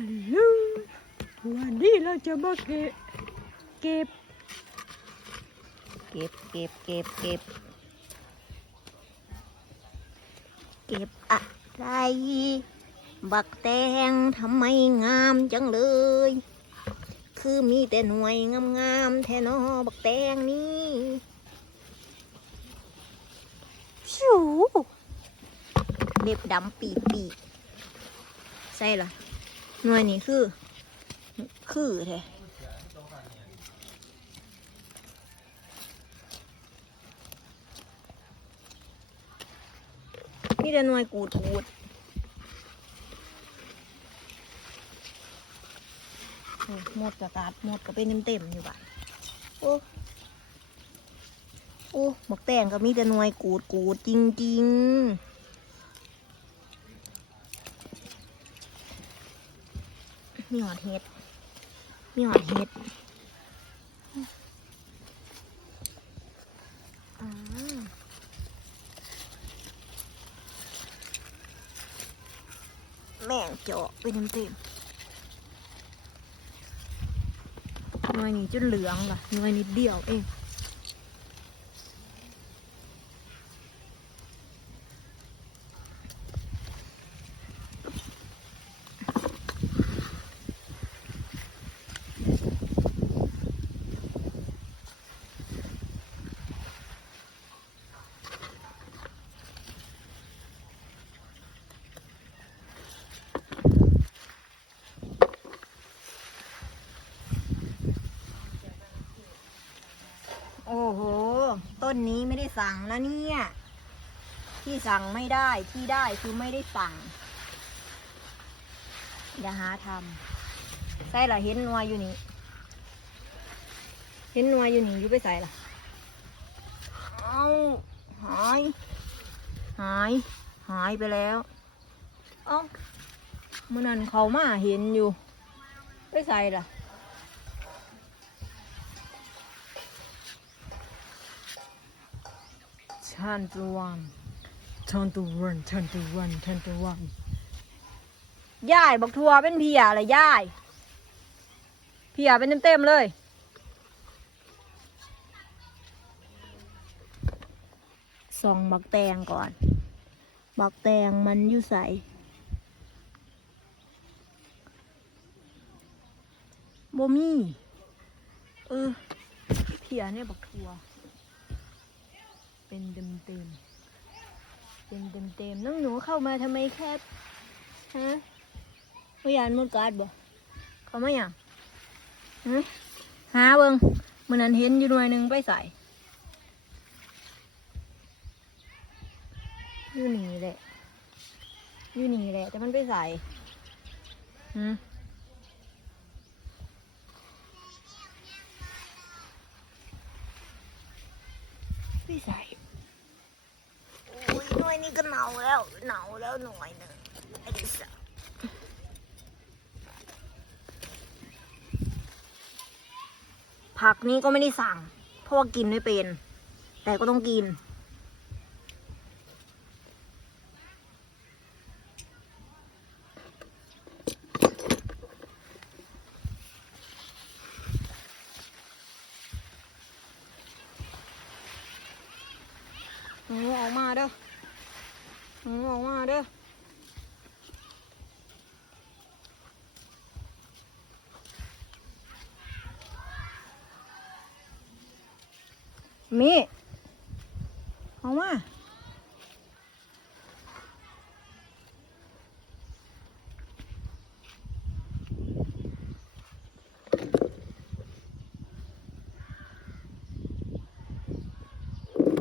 ฮัลโหลวันนี้เราจะมาเก็บเก็บ เก็บเก็บเก็บเก็บเก็บอะไร บักแตงทำไมงามจังเลย คือมีแต่หน่วยงามๆแทนอบักแตงนี่ชูเล็บดำปีปีใช่เหรอ หน่วยนี้คือ คือแท้นี่แต่หน่วยกูดกูดหมดกระตัดหมดก็เป็นเต็มๆอยู่บ้านโอ้โอ้บักแตงก็มีแต่หน่วยกูดกูดจริงๆ มีหอดเห็ด มีหอดเห็ดแม่งเจาะไปเต็มเต็มๆหน่วยนี้จนเหลืองล่ะหน่วยนิดเดียวเอง โอ้โห ต้นนี้ไม่ได้สั่งนะเนี่ย ที่สั่งไม่ได้ที่ได้คือไม่ได้สั่ง อย่าหาทำใส่ละเห็นนัวอยู่นี่ เห็นนัวอยู่นี่อยู่ไปใส่ละเอาหาย หาย หายไปแล้วเอ้าเมื่อนั้นเขามาเห็นอยู่ ไปใส่ละ ชันตุวันชันตุวันชันตุวันชันตุวันย่ายบอกทัวเป็นเพียอะไรย่ายเพียเป็นเต็มๆเลยส่องบักแตงก่อน บักแตงมันอยู่ใสบ่มี เออเพียเนี่ยบักทัว เป็นเต็มเต็มๆเป็นเต็มเต็มๆน้องหนูเข้ามาทำไมแคบฮะไม่ยานมดกัดบ่เขาไม่ยังหาเบิงมันนั้นเห็นอยู่หน่วยหนึ่งไปใส่อยู่นี่แหละอยู่นี่แหละ แต่มันไปใส่หืมไปใส่โอ้ยหน่วยนี้ก็ เน่าแล้วเน่าแล้วหน่วยหนึ่งไอ้สัสผักนี้ก็ไม่ได้สั่ง เพราะว่ากินไม่เป็น แต่ก็ต้องกิน หนูออกมาเด้อ หออกมาเด้อมีออกมา